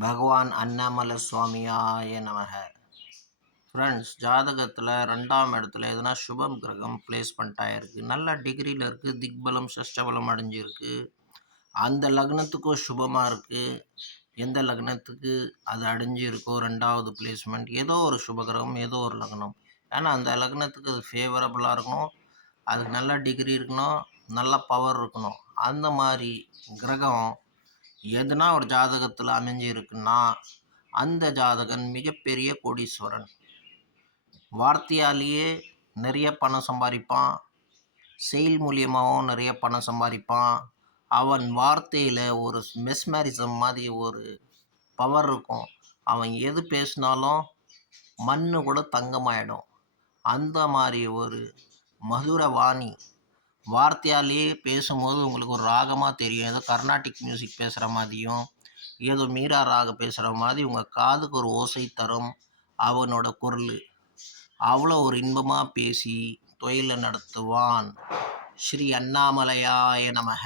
பகவான் அண்ணாமலை சுவாமியாய நமக. ஃப்ரெண்ட்ஸ், ஜாதகத்தில் 2ஆம் இடத்துல எதுனா சுபம் கிரகம் பிளேஸ்மெண்ட் ஆகிருக்கு, நல்ல டிகிரியில் இருக்குது, திக்பலம் சஷ்டபலம் அடைஞ்சிருக்கு, அந்த லக்னத்துக்கும் சுபமாக இருக்குது. எந்த லக்னத்துக்கு அது அடைஞ்சிருக்கோ 2வது பிளேஸ்மெண்ட், ஏதோ ஒரு சுபகிரகம், ஏதோ ஒரு லக்னம். ஏன்னா அந்த லக்னத்துக்கு அது ஃபேவரபுளாக இருக்கணும், அதுக்கு நல்ல டிகிரி இருக்கணும், நல்ல பவர் இருக்கணும். அந்த மாதிரி கிரகம் எதுனா ஒரு ஜாதகத்தில் அமைஞ்சு இருக்குன்னா அந்த ஜாதகன் மிகப்பெரிய கோடீஸ்வரன். வார்த்தையாலேயே நிறைய பணம் சம்பாதிப்பான், செயல் மூலியமாகவும் நிறைய பணம் சம்பாதிப்பான். அவன் வார்த்தையில் ஒரு மெஸ்மரிசம் மாதிரி ஒரு பவர் இருக்கும். அவன் எது பேசினாலும் மண்ணு கூட தங்கமாயிடும். அந்த மாதிரி ஒரு மதுர வாணி. வார்த்தையாலேயே பேசும்போது உங்களுக்கு ஒரு ராகமாக தெரியும், ஏதோ கர்நாடிக் மியூசிக் பேசுகிற மாதிரியும், ஏதோ மீரா ராக பேசுகிற மாதிரி உங்கள் காதுக்கு ஒரு ஓசை தரும் அவனோட குரல். அவ்வளோ ஒரு இன்பமாக பேசி தொழிலை நடத்துவான். ஸ்ரீ அண்ணாமலையாய நமக.